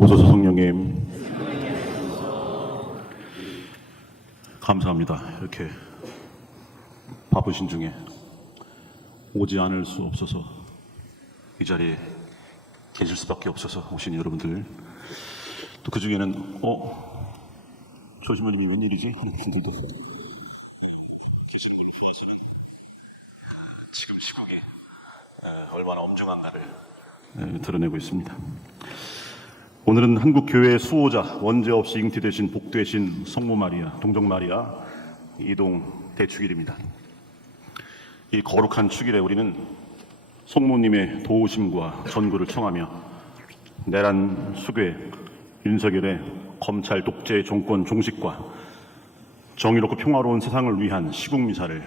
오소서 성령님 감사합니다. 이렇게 바쁘신 중에 오지 않을 수 없어서 이 자리에 계실 수밖에 없어서 오신 여러분들, 또 그 중에는 저 신부님이 웬일이지? 하는 분들도 계시는 걸로 봐서는 지금 시국에 얼마나 엄중한가를 드러내고 있습니다. 오늘은 한국교회의 수호자, 원죄 없이 잉태되신 복되신 성모 마리아, 동정 마리아 이동 대축일입니다. 이 거룩한 축일에 우리는 성모님의 도우심과 전구를 청하며 내란 수괴, 윤석열의 검찰 독재 정권 종식과 정의롭고 평화로운 세상을 위한 시국미사를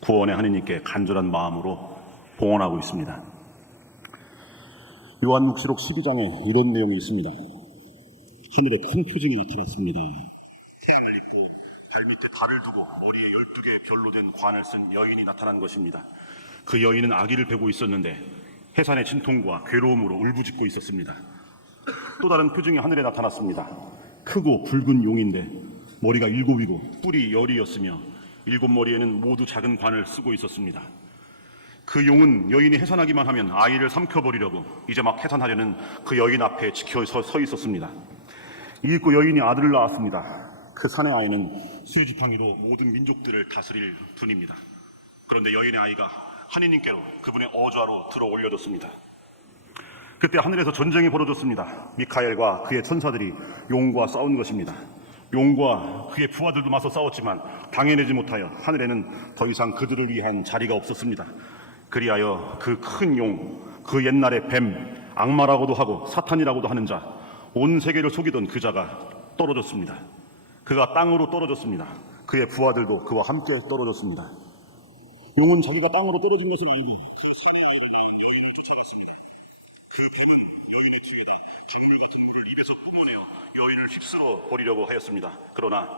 구원의 하느님께 간절한 마음으로 봉헌하고 있습니다. 요한묵시록 12장에 이런 내용이 있습니다. 하늘에 큰 표징이 나타났습니다. 태양을 입고 발밑에 달을 두고 머리에 12개의 별로 된 관을 쓴 여인이 나타난 것입니다. 그 여인은 아기를 베고 있었는데 해산의 진통과 괴로움으로 울부짖고 있었습니다. 또 다른 표징이 하늘에 나타났습니다. 크고 붉은 용인데 머리가 7이고 뿔이 10이었으며 7머리에는 모두 작은 관을 쓰고 있었습니다. 그 용은 여인이 해산하기만 하면 아이를 삼켜버리려고 이제 막 해산하려는 그 여인 앞에 지켜 서 있었습니다. 이윽고 여인이 아들을 낳았습니다. 그 산의 아이는 쇠지팡이로 모든 민족들을 다스릴 분입니다. 그런데 여인의 아이가 하느님께로 그분의 어좌로 들어 올려졌습니다. 그때 하늘에서 전쟁이 벌어졌습니다. 미카엘과 그의 천사들이 용과 싸운 것입니다. 용과 그의 부하들도 맞서 싸웠지만 당해내지 못하여 하늘에는 더 이상 그들을 위한 자리가 없었습니다. 그리하여 그 큰 용, 그 옛날의 뱀, 악마라고도 하고 사탄이라고도 하는 자, 온 세계를 속이던 그 자가 떨어졌습니다. 그가 땅으로 떨어졌습니다. 그의 부하들도 그와 함께 떨어졌습니다. 용은 자기가 땅으로 떨어진 것은 아니고 그 산의 아이를 낳은 여인을 쫓아갔습니다. 그 뱀은 여인의 뒤에다 정물 같은 물을 입에서 뿜어내어 여인을 휩쓸어 버리려고 하였습니다. 그러나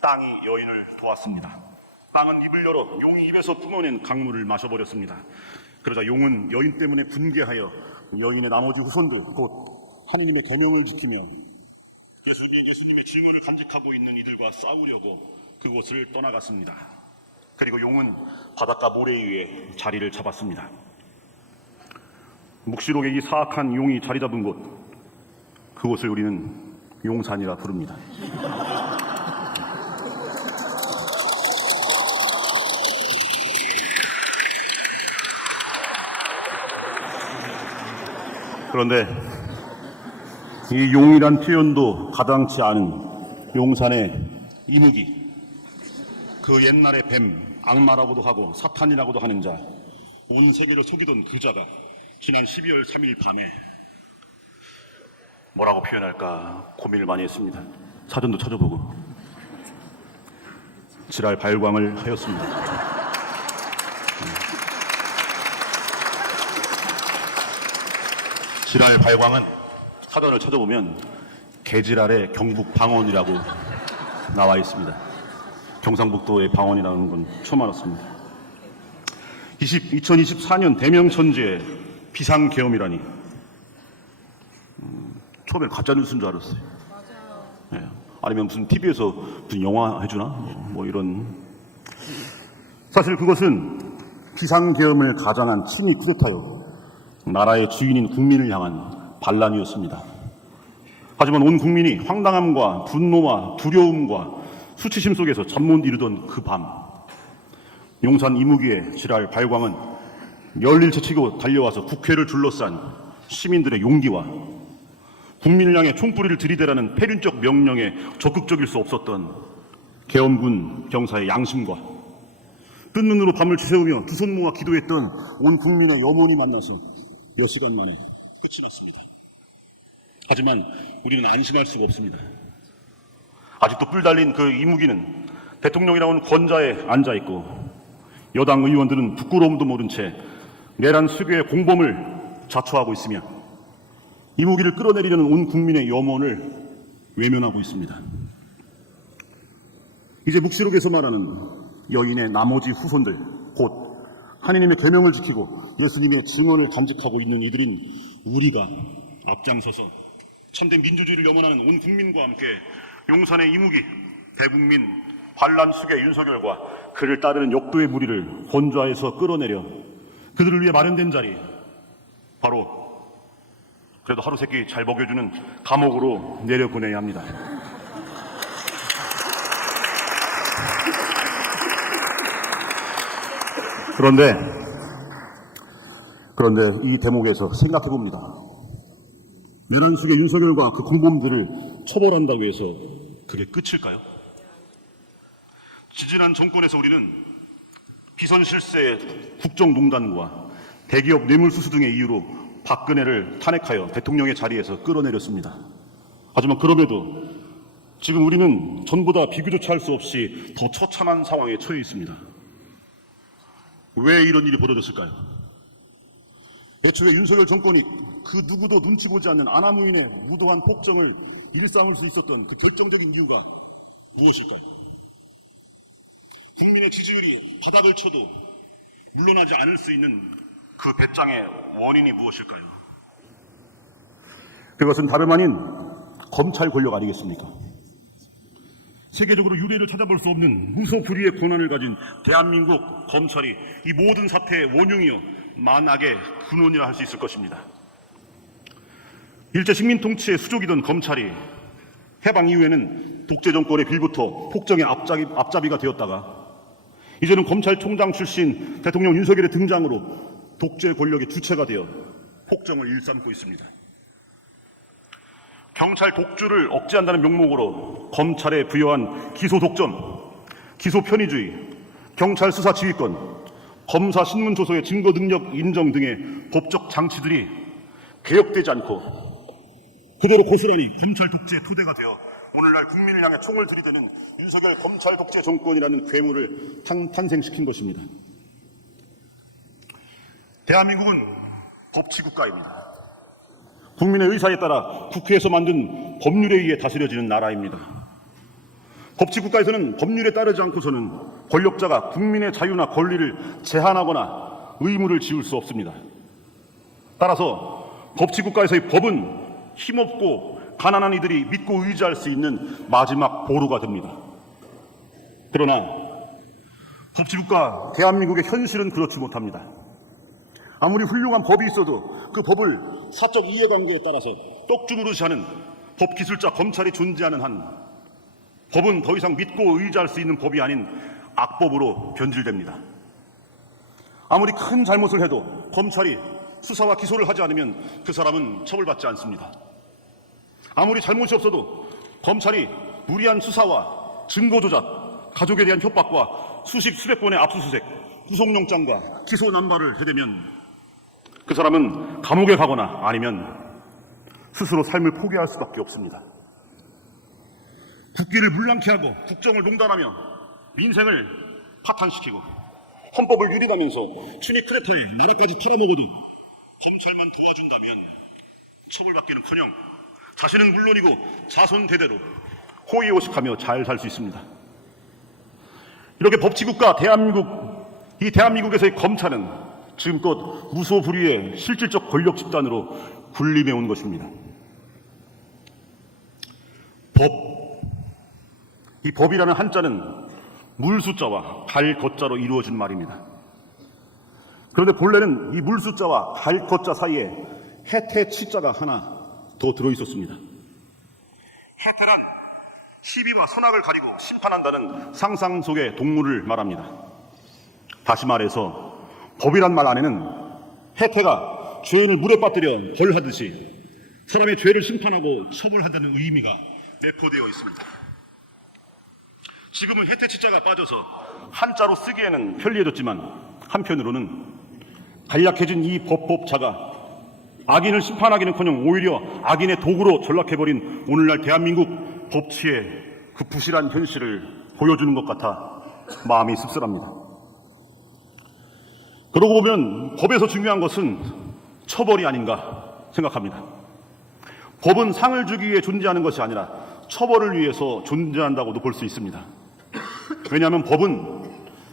땅이 여인을 도왔습니다. 땅은 입을 열어 용이 입에서 뿜어낸 강물을 마셔버렸습니다. 그러자 용은 여인 때문에 분개하여 여인의 나머지 후손들, 곧 하느님의 계명을 지키며 예수님의 징후를 간직하고 있는 이들과 싸우려고 그곳을 떠나갔습니다. 그리고 용은 바닷가 모래에 의해 자리를 잡았습니다. 묵시록에 이 사악한 용이 자리 잡은 곳, 그곳을 우리는 용산이라 부릅니다. 그런데 이 용이란 표현도 가당치 않은 용산의 이무기, 그 옛날의 뱀, 악마라고도 하고 사탄이라고도 하는 자, 온 세계를 속이던 그 자가 지난 12월 3일 밤에 뭐라고 표현할까 고민을 많이 했습니다. 사전도 찾아보고 지랄 발광을 하였습니다. 지랄 발광은 사전을 찾아보면 개지랄의 경북 방언이라고 나와 있습니다. 경상북도의 방언이라는 건 처음 알았습니다. 2024년 대명천지의 비상계엄이라니, 처음엔 가짜뉴스인 줄 알았어요. 맞아요. 네. 아니면 무슨 TV에서 무슨 영화 해주나? 뭐 이런. 사실 그것은 비상계엄을 가장한 친위 쿠데타요, 나라의 주인인 국민을 향한 반란이었습니다. 하지만 온 국민이 황당함과 분노와 두려움과 수치심 속에서 잠 못 이루던 그 밤, 용산 이무기의 지랄 발광은 열일체 치고 달려와서 국회를 둘러싼 시민들의 용기와 국민을 향해 총뿌리를 들이대라는 폐륜적 명령에 적극적일 수 없었던 계엄군 병사의 양심과 뜬 눈으로 밤을 지새우며 두 손 모아 기도했던 온 국민의 염원이 만나서 몇 시간 만에 끝이 났습니다. 하지만 우리는 안심할 수가 없습니다. 아직도 뿔 달린 그 이무기는 대통령이라는 권좌에 앉아있고 여당 의원들은 부끄러움도 모른 채 내란 수괴의 공범을 자초하고 있으며 이무기를 끌어내리려는 온 국민의 염원을 외면하고 있습니다. 이제 묵시록에서 말하는 여인의 나머지 후손들, 곧 하느님의 계명을 지키고 예수님의 증언을 간직하고 있는 이들인 우리가 앞장서서 참된 민주주의를 염원하는 온 국민과 함께 용산의 이무기, 대국민, 반란수계 윤석열과 그를 따르는 역도의 무리를 혼좌에서 끌어내려 그들을 위해 마련된 자리, 바로 그래도 하루 세끼 잘 먹여주는 감옥으로 내려보내야 합니다. 그런데 이 대목에서 생각해 봅니다. 내란숙의 윤석열과 그 공범들을 처벌한다고 해서 그게 끝일까요? 지지난 정권에서 우리는 비선실세 국정농단과 대기업 뇌물수수 등의 이유로 박근혜를 탄핵하여 대통령의 자리에서 끌어내렸습니다. 하지만 그럼에도 지금 우리는 전보다 비교조차 할 수 없이 더 처참한 상황에 처해 있습니다. 왜 이런 일이 벌어졌을까요? 애초에 윤석열 정권이 그 누구도 눈치 보지 않는 아나무인의 무도한 폭정을 일삼을 수 있었던 그 결정적인 이유가 무엇일까요? 국민의 지지율이 바닥을 쳐도 물러나지 않을 수 있는 그 배짱의 원인이 무엇일까요? 그것은 다름 아닌 검찰 권력 아니겠습니까? 세계적으로 유례를 찾아볼 수 없는 무소불위의 권한을 가진 대한민국 검찰이 이 모든 사태의 원흉이요 만악의 근원이라 할 수 있을 것입니다. 일제 식민 통치의 수족이던 검찰이 해방 이후에는 독재 정권의 빌부터 폭정의 앞잡이가 되었다가 이제는 검찰총장 출신 대통령 윤석열의 등장으로 독재 권력의 주체가 되어 폭정을 일삼고 있습니다. 경찰 독주를 억제한다는 명목으로 검찰에 부여한 기소 독점, 기소 편의주의, 경찰 수사 지휘권, 검사 신문 조서의 증거 능력 인정 등의 법적 장치들이 개혁되지 않고 그대로 고스란히 검찰 독재의 토대가 되어 오늘날 국민을 향해 총을 들이대는 윤석열 검찰 독재 정권이라는 괴물을 탄생시킨 것입니다. 대한민국은 법치국가입니다. 국민의 의사에 따라 국회에서 만든 법률에 의해 다스려지는 나라입니다. 법치국가에서는 법률에 따르지 않고서는 권력자가 국민의 자유나 권리를 제한하거나 의무를 지울 수 없습니다. 따라서 법치국가에서의 법은 힘없고 가난한 이들이 믿고 의지할 수 있는 마지막 보루가 됩니다. 그러나 법치국가 대한민국의 현실은 그렇지 못합니다. 아무리 훌륭한 법이 있어도 그 법을 사적 이해관계에 따라서 떡주무르시 하는 법기술자 검찰이 존재하는 한 법은 더 이상 믿고 의지할 수 있는 법이 아닌 악법으로 변질됩니다. 아무리 큰 잘못을 해도 검찰이 수사와 기소를 하지 않으면 그 사람은 처벌받지 않습니다. 아무리 잘못이 없어도 검찰이 무리한 수사와 증거 조작, 가족에 대한 협박과 수백 번의 압수수색, 구속영장과 기소 남발을 해대면 그 사람은 감옥에 가거나 아니면 스스로 삶을 포기할 수밖에 없습니다. 국기를 물랑케 하고 국정을 농단하며 민생을 파탄시키고 헌법을 유린하면서 춘익 크레타에 나라까지 팔아먹어도 검찰만 도와준다면 처벌받기는커녕 자신은 물론이고 자손 대대로 호의호식하며 잘 살 수 있습니다. 이렇게 법치국가 이 대한민국에서의 검찰은 지금껏 무소불위의 실질적 권력 집단으로 군림해온 것입니다. 이 법이라는 한자는 물숫자와 갈것자로 이루어진 말입니다. 그런데 본래는 이 물숫자와 갈것자 사이에 해태 치자가 하나 더 들어있었습니다. 해태란 시비와 선악을 가리고 심판한다는 상상 속의 동물을 말합니다. 다시 말해서 법이란 말 안에는 해태가 죄인을 물에 빠뜨려 벌하듯이 사람의 죄를 심판하고 처벌한다는 의미가 내포되어 있습니다. 지금은 해태 치자가 빠져서 한자로 쓰기에는 편리해졌지만 한편으로는 간략해진 이 법법자가 악인을 심판하기는커녕 오히려 악인의 도구로 전락해버린 오늘날 대한민국 법치의 그 부실한 현실을 보여주는 것 같아 마음이 씁쓸합니다. 그러고 보면 법에서 중요한 것은 처벌이 아닌가 생각합니다. 법은 상을 주기 위해 존재하는 것이 아니라 처벌을 위해서 존재한다고도 볼 수 있습니다. 왜냐하면 법은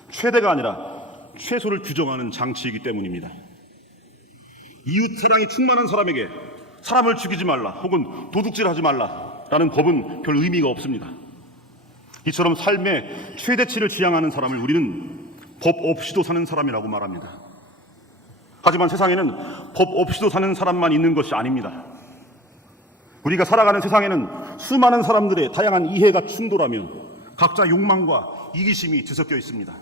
최대가 아니라 최소를 규정하는 장치이기 때문입니다. 이웃 사랑이 충만한 사람에게 사람을 죽이지 말라 혹은 도둑질하지 말라라는 법은 별 의미가 없습니다. 이처럼 삶의 최대치를 지향하는 사람을 우리는 법 없이도 사는 사람이라고 말합니다. 하지만 세상에는 법 없이도 사는 사람만 있는 것이 아닙니다. 우리가 살아가는 세상에는 수많은 사람들의 다양한 이해가 충돌하며 각자 욕망과 이기심이 뒤섞여 있습니다.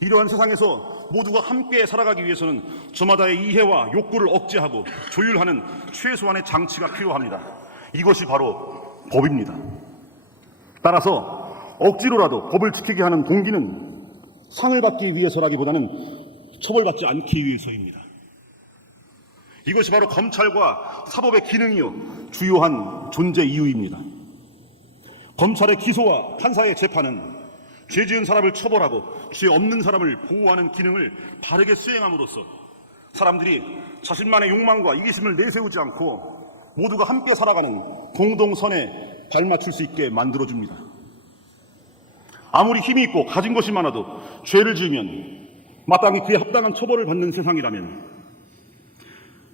이러한 세상에서 모두가 함께 살아가기 위해서는 저마다의 이해와 욕구를 억제하고 조율하는 최소한의 장치가 필요합니다. 이것이 바로 법입니다. 따라서 억지로라도 법을 지키게 하는 동기는 상을 받기 위해서라기보다는 처벌받지 않기 위해서입니다. 이것이 바로 검찰과 사법의 기능이요 주요한 존재 이유입니다. 검찰의 기소와 판사의 재판은 죄 지은 사람을 처벌하고 죄 없는 사람을 보호하는 기능을 바르게 수행함으로써 사람들이 자신만의 욕망과 이기심을 내세우지 않고 모두가 함께 살아가는 공동선에 발맞출 수 있게 만들어줍니다. 아무리 힘이 있고 가진 것이 많아도 죄를 지으면 마땅히 그에 합당한 처벌을 받는 세상이라면,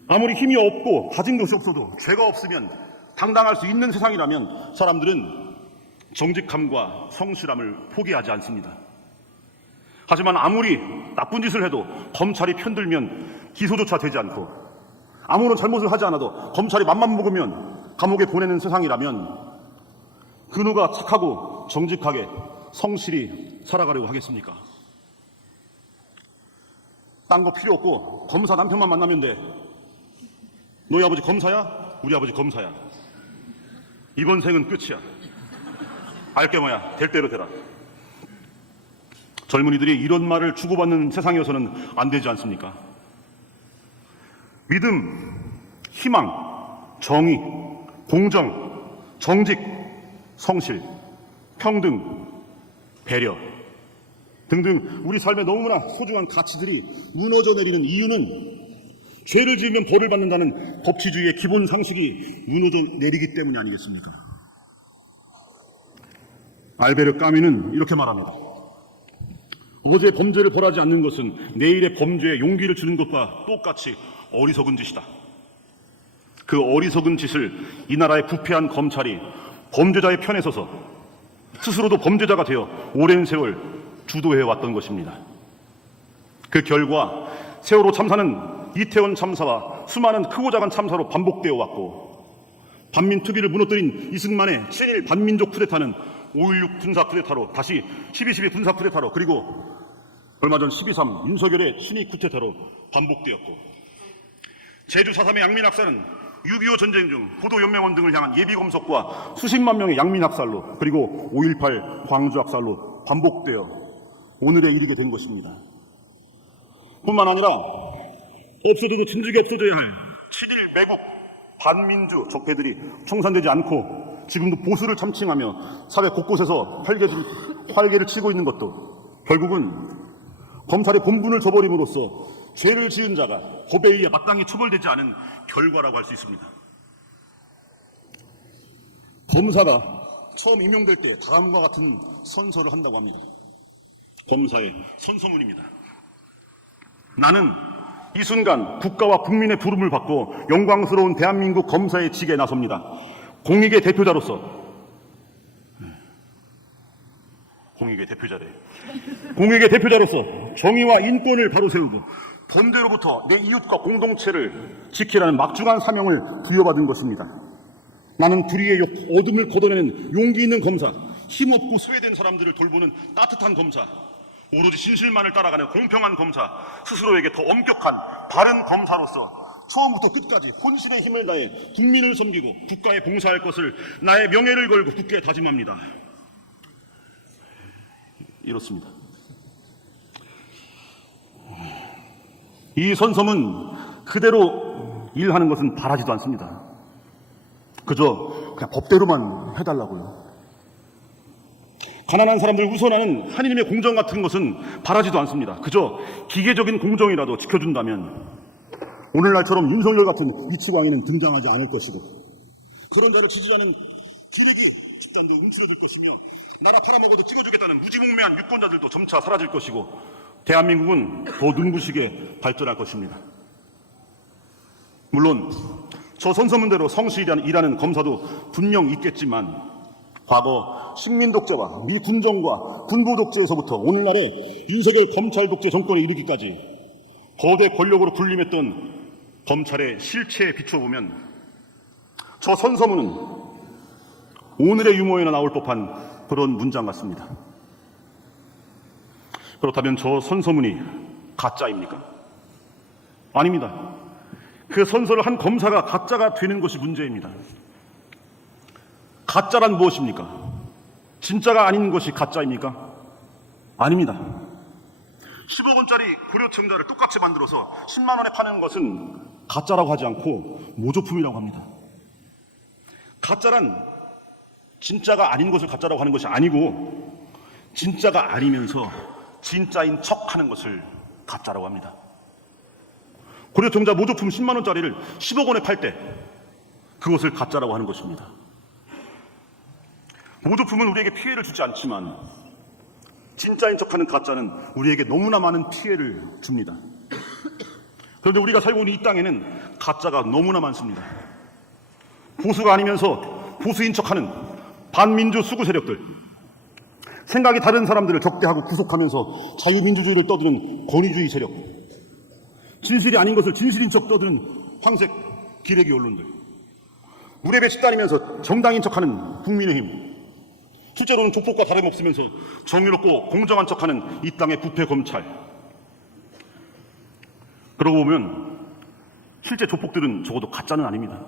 아무리 힘이 없고 가진 것이 없어도 죄가 없으면 당당할 수 있는 세상이라면 사람들은 정직함과 성실함을 포기하지 않습니다. 하지만 아무리 나쁜 짓을 해도 검찰이 편들면 기소조차 되지 않고, 아무런 잘못을 하지 않아도 검찰이 맘만 먹으면 감옥에 보내는 세상이라면 그 누가 착하고 정직하게 성실히 살아가려고 하겠습니까? 딴 거 필요 없고 검사 남편만 만나면 돼. 너희 아버지 검사야? 우리 아버지 검사야. 이번 생은 끝이야. 알게 뭐야. 될 대로 되라. 젊은이들이 이런 말을 주고받는 세상이어서는 안 되지 않습니까? 믿음, 희망, 정의, 공정, 정직, 성실, 평등, 배려 등등 우리 삶에 너무나 소중한 가치들이 무너져 내리는 이유는 죄를 지으면 벌을 받는다는 법치주의의 기본 상식이 무너져 내리기 때문이 아니겠습니까? 알베르 까뮈는 이렇게 말합니다. 어제 범죄를 벌하지 않는 것은 내일의 범죄에 용기를 주는 것과 똑같이 어리석은 짓이다. 그 어리석은 짓을 이 나라의 부패한 검찰이 범죄자의 편에 서서 스스로도 범죄자가 되어 오랜 세월 주도해왔던 것입니다. 그 결과 세월호 참사는 이태원 참사와 수많은 크고 작은 참사로 반복되어 왔고, 반민특위를 무너뜨린 이승만의 친일 반민족 쿠데타는 5.16 군사 쿠데타로, 다시 12.12 군사 쿠데타로, 그리고 얼마 전 12.3 윤석열의 친위 쿠데타로 반복되었고, 제주 4.3의 양민학살은 6.25 전쟁 중 포도연맹원 등을 향한 예비검석과 수십만 명의 양민학살로, 그리고 5.18 광주학살로 반복되어 오늘에 이르게 된 것입니다. 뿐만 아니라 없어져도 진즉에 없어져야 할 친일 매국 반민주 적폐들이 청산되지 않고 지금도 보수를 참칭하며 사회 곳곳에서 활개를 치고 있는 것도 결국은 검찰의 본분을 저버림으로써 죄를 지은 자가 법에 의해 마땅히 처벌되지 않은 결과라고 할 수 있습니다. 검사가 처음 임명될 때 다음과 같은 선서를 한다고 합니다. 검사의 선서문입니다. 나는 이 순간 국가와 국민의 부름을 받고 영광스러운 대한민국 검사의 직에 나섭니다. 공익의 대표자로서, 공익의 대표자로서 정의와 인권을 바로 세우고 범죄로부터 내 이웃과 공동체를 지키라는 막중한 사명을 부여받은 것입니다. 나는 불의의 어둠을 걷어내는 용기 있는 검사, 힘없고 소외된 사람들을 돌보는 따뜻한 검사, 오로지 진실만을 따라가는 공평한 검사, 스스로에게 더 엄격한 바른 검사로서 처음부터 끝까지 혼신의 힘을 다해 국민을 섬기고 국가에 봉사할 것을 나의 명예를 걸고 굳게 다짐합니다. 이렇습니다. 이 선서문 그대로 일하는 것은 바라지도 않습니다. 그저 그냥 법대로만 해달라고요. 가난한 사람들 우선하는 하느님의 공정 같은 것은 바라지도 않습니다. 그저 기계적인 공정이라도 지켜준다면 오늘날처럼 윤석열 같은 위치광이는 등장하지 않을 것이고, 그런 자를 지지하는 기레기 집단도 움츠러들 것이며, 나라 팔아먹어도 찍어주겠다는 무지몽매한 유권자들도 점차 사라질 것이고, 대한민국은 더 눈부시게 발전할 것입니다. 물론 저 선서문대로 성실이라는 검사도 분명 있겠지만 과거 식민 독재와 미 군정과 군부 독재에서부터 오늘날의 윤석열 검찰 독재 정권에 이르기까지 거대 권력으로 군림했던 검찰의 실체에 비춰보면 저 선서문은 오늘의 유머에나 나올 법한 그런 문장 같습니다. 그렇다면 저 선서문이 가짜입니까? 아닙니다. 그 선서를 한 검사가 가짜가 되는 것이 문제입니다. 가짜란 무엇입니까? 진짜가 아닌 것이 가짜입니까? 아닙니다. 10억 원짜리 고려청자를 똑같이 만들어서 10만 원에 파는 것은 가짜라고 하지 않고 모조품이라고 합니다. 가짜란 진짜가 아닌 것을 가짜라고 하는 것이 아니고 진짜가 아니면서 진짜인 척하는 것을 가짜라고 합니다. 고려청자 모조품 10만 원짜리를 10억 원에 팔 때 그것을 가짜라고 하는 것입니다. 모조품은 우리에게 피해를 주지 않지만 진짜인 척하는 가짜는 우리에게 너무나 많은 피해를 줍니다. 그런데 우리가 살고 있는 이 땅에는 가짜가 너무나 많습니다. 보수가 아니면서 보수인 척하는 반민주 수구 세력들, 생각이 다른 사람들을 적대하고 구속하면서 자유민주주의를 떠드는 권위주의 세력, 진실이 아닌 것을 진실인 척 떠드는 황색 기레기 언론들, 물에 배치 따르면서 정당인 척하는 국민의힘, 실제로는 조폭과 다름없으면서 정의롭고 공정한 척하는 이 땅의 부패 검찰. 그러고 보면 실제 조폭들은 적어도 가짜는 아닙니다.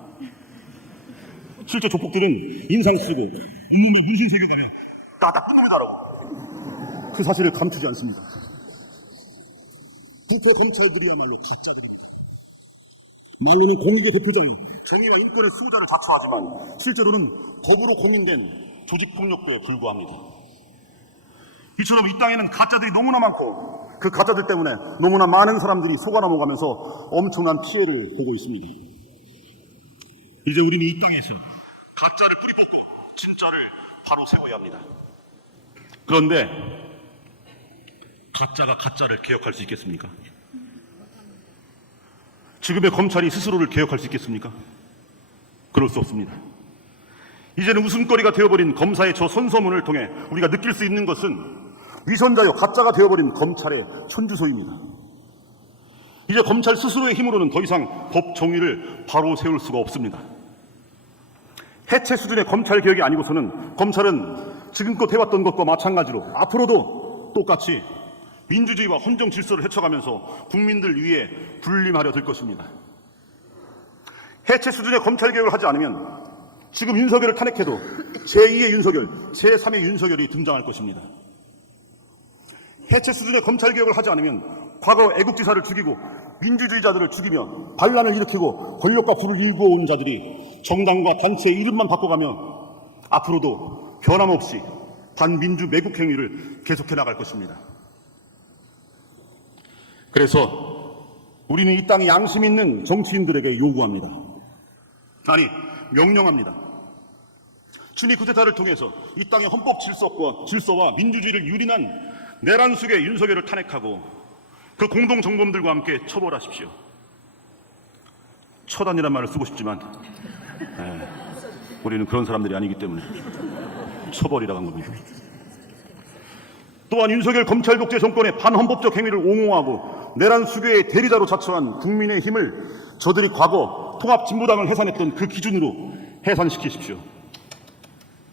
실제 조폭들은 인상 쓰고 있는 무슨 세계되면 따닥 끊어다라고 그 사실을 감추지 않습니다. 부패 검찰들이야말로 가짜입니다. 말로는 공익의 대표자가 정의의 인권의 수호자를 자처하지만 실제로는 법으로 공인된 조직폭력배에 불과합니다. 이처럼 이 땅에는 가짜들이 너무나 많고 그 가짜들 때문에 너무나 많은 사람들이 속아 넘어가면서 엄청난 피해를 보고 있습니다. 이제 우리는 이 땅에서 가짜를 뿌리 뽑고 진짜를 바로 세워야 합니다. 그런데 가짜가 가짜를 개혁할 수 있겠습니까? 지금의 검찰이 스스로를 개혁할 수 있겠습니까? 그럴 수 없습니다. 이제는 웃음거리가 되어버린 검사의 저 선서문을 통해 우리가 느낄 수 있는 것은 위선자여 가짜가 되어버린 검찰의 천주소입니다. 이제 검찰 스스로의 힘으로는 더 이상 법 정의를 바로 세울 수가 없습니다. 해체 수준의 검찰 개혁이 아니고서는 검찰은 지금껏 해왔던 것과 마찬가지로 앞으로도 똑같이 민주주의와 헌정 질서를 헤쳐가면서 국민들 위에 군림하려 들 것입니다. 해체 수준의 검찰 개혁을 하지 않으면 지금 윤석열을 탄핵해도 제2의 윤석열, 제3의 윤석열이 등장할 것입니다. 해체 수준의 검찰 개혁을 하지 않으면 과거 애국지사를 죽이고 민주주의자들을 죽이며 반란을 일으키고 권력과 부를 일구어 온 자들이 정당과 단체의 이름만 바꿔가며 앞으로도 변함없이 반민주 매국 행위를 계속해 나갈 것입니다. 그래서 우리는 이 땅에 양심 있는 정치인들에게 요구합니다. 아니, 명령합니다. 친위 쿠데타를 통해서 이 땅의 헌법 질서와 민주주의를 유린한 내란 속의 윤석열을 탄핵하고 그 공동 정범들과 함께 처벌하십시오. 처단이란 말을 쓰고 싶지만 우리는 그런 사람들이 아니기 때문에 처벌이라고 한 겁니다. 또한 윤석열 검찰 독재 정권의 반헌법적 행위를 옹호하고 내란 수교의 대리자로 자처한 국민의힘을 저들이 과거 통합진보당을 해산했던 그 기준으로 해산시키십시오.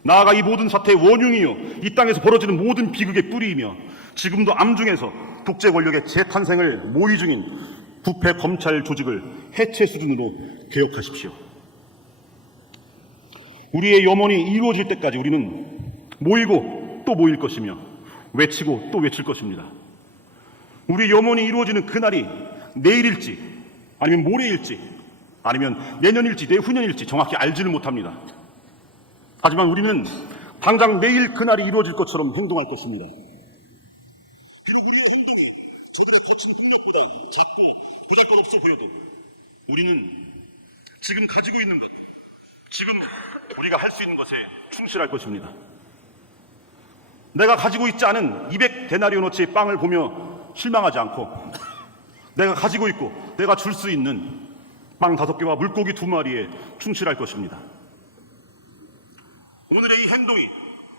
나아가 이 모든 사태의 원흉이요 이 땅에서 벌어지는 모든 비극의 뿌리이며 지금도 암중에서 독재 권력의 재탄생을 모의 중인 부패 검찰 조직을 해체 수준으로 개혁하십시오. 우리의 염원이 이루어질 때까지 우리는 모이고 또 모일 것이며 외치고 또 외칠 것입니다. 우리의 염원이 이루어지는 그날이 내일일지 아니면 모레일지 아니면 내년일지 내후년일지 정확히 알지를 못합니다. 하지만 우리는 당장 내일 그날이 이루어질 것처럼 행동할 것입니다. 그리고 우리의 행동이 저들의 거친 폭력보다 작고 보잘것없어 보여도 우리는 지금 가지고 있는 것, 지금 우리가 할 수 있는 것에 충실할 것입니다. 내가 가지고 있지 않은 200데나리오너치의 빵을 보며 실망하지 않고 내가 가지고 있고 내가 줄 수 있는 빵 5개와 물고기 2마리에 충실할 것입니다. 오늘의 이 행동이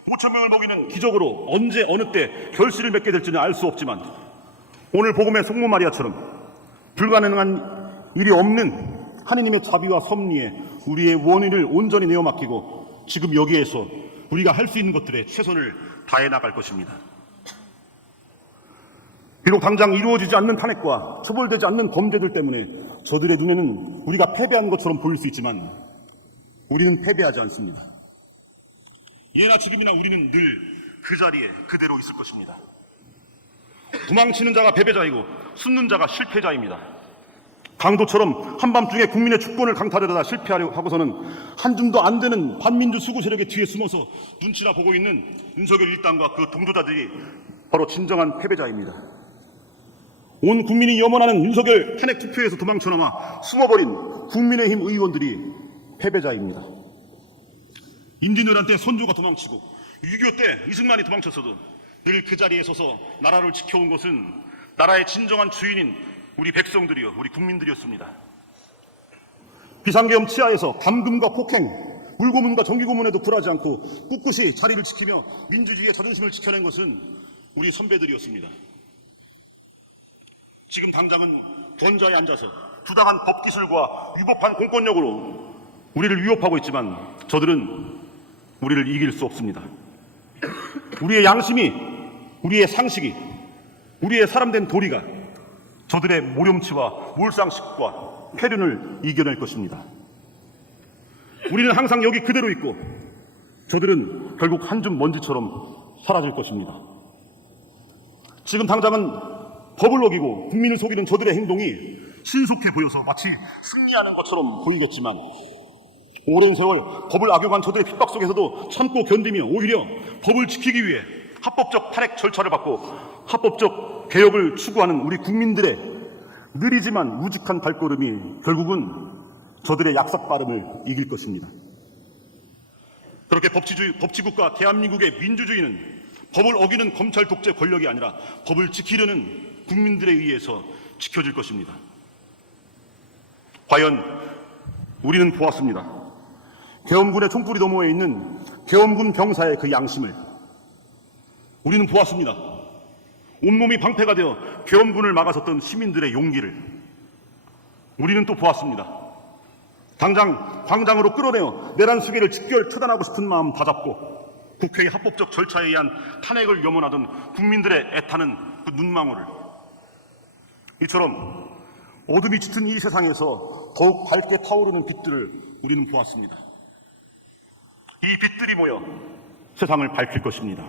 5천 명을 먹이는 기적으로 언제 어느 때 결실을 맺게 될지는 알 수 없지만 오늘 복음의 성모 마리아처럼 불가능한 일이 없는 하느님의 자비와 섭리에 우리의 원인을 온전히 내어 맡기고 지금 여기에서 우리가 할 수 있는 것들에 최선을 다해 나갈 것입니다. 비록 당장 이루어지지 않는 탄핵과 처벌되지 않는 범죄들 때문에 저들의 눈에는 우리가 패배한 것처럼 보일 수 있지만 우리는 패배하지 않습니다. 예나 지금이나 우리는 늘 그 자리에 그대로 있을 것입니다. 도망치는 자가 패배자이고 숨는 자가 실패자입니다. 강도처럼 한밤중에 국민의 주권을 강탈하려다 실패하려 하고서는 한 줌도 안 되는 반민주 수구 세력의 뒤에 숨어서 눈치나 보고 있는 윤석열 일당과 그 동조자들이 바로 진정한 패배자입니다. 온 국민이 염원하는 윤석열 탄핵 투표에서 도망쳐나와 숨어버린 국민의힘 의원들이 패배자입니다. 임진왜란 때 선조가 도망치고 6.25 때 이승만이 도망쳤어도 늘 그 자리에 서서 나라를 지켜온 것은 나라의 진정한 주인인 우리 백성들이요, 우리 국민들이었습니다. 비상계엄 치하에서 감금과 폭행, 물고문과 정기고문에도 굴하지 않고 꿋꿋이 자리를 지키며 민주주의의 자존심을 지켜낸 것은 우리 선배들이었습니다. 지금 당장은 권좌에 앉아서 부당한 법기술과 위법한 공권력으로 우리를 위협하고 있지만 저들은 우리를 이길 수 없습니다. 우리의 양심이, 우리의 상식이, 우리의 사람된 도리가 저들의 모렴치와 몰상식과 폐륜을 이겨낼 것입니다. 우리는 항상 여기 그대로 있고 저들은 결국 한 줌 먼지처럼 사라질 것입니다. 지금 당장은 법을 어기고 국민을 속이는 저들의 행동이 신속해 보여서 마치 승리하는 것처럼 보이겠지만 오랜 세월 법을 악용한 저들의 핍박 속에서도 참고 견디며 오히려 법을 지키기 위해 합법적 탄핵 절차를 받고 합법적 개혁을 추구하는 우리 국민들의 느리지만 우직한 발걸음이 결국은 저들의 약삭 발음을 이길 것입니다. 그렇게 법치국가 대한민국의 민주주의는 법을 어기는 검찰 독재 권력이 아니라 법을 지키려는 국민들에 의해서 지켜질 것입니다. 과연 우리는 보았습니다. 계엄군의 총불이 너머에 있는 계엄군 병사의 그 양심을 우리는 보았습니다. 온몸이 방패가 되어 계엄군을 막아섰던 시민들의 용기를 우리는 또 보았습니다. 당장 광장으로 끌어내어 내란 수계를 직결 처단하고 싶은 마음 다잡고 국회의 합법적 절차에 의한 탄핵을 염원하던 국민들의 애타는 그 눈망울을 이처럼 어둠이 짙은 이 세상에서 더욱 밝게 타오르는 빛들을 우리는 보았습니다. 이 빛들이 모여 세상을 밝힐 것입니다.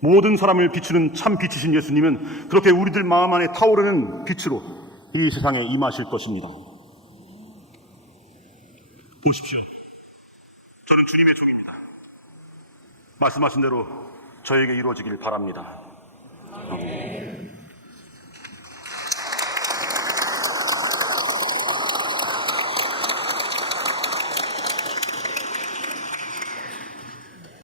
모든 사람을 비추는 참 빛이신 예수님은 그렇게 우리들 마음 안에 타오르는 빛으로 이 세상에 임하실 것입니다. 보십시오. 저는 주님의 종입니다. 말씀하신 대로 저에게 이루어지길 바랍니다. 아멘.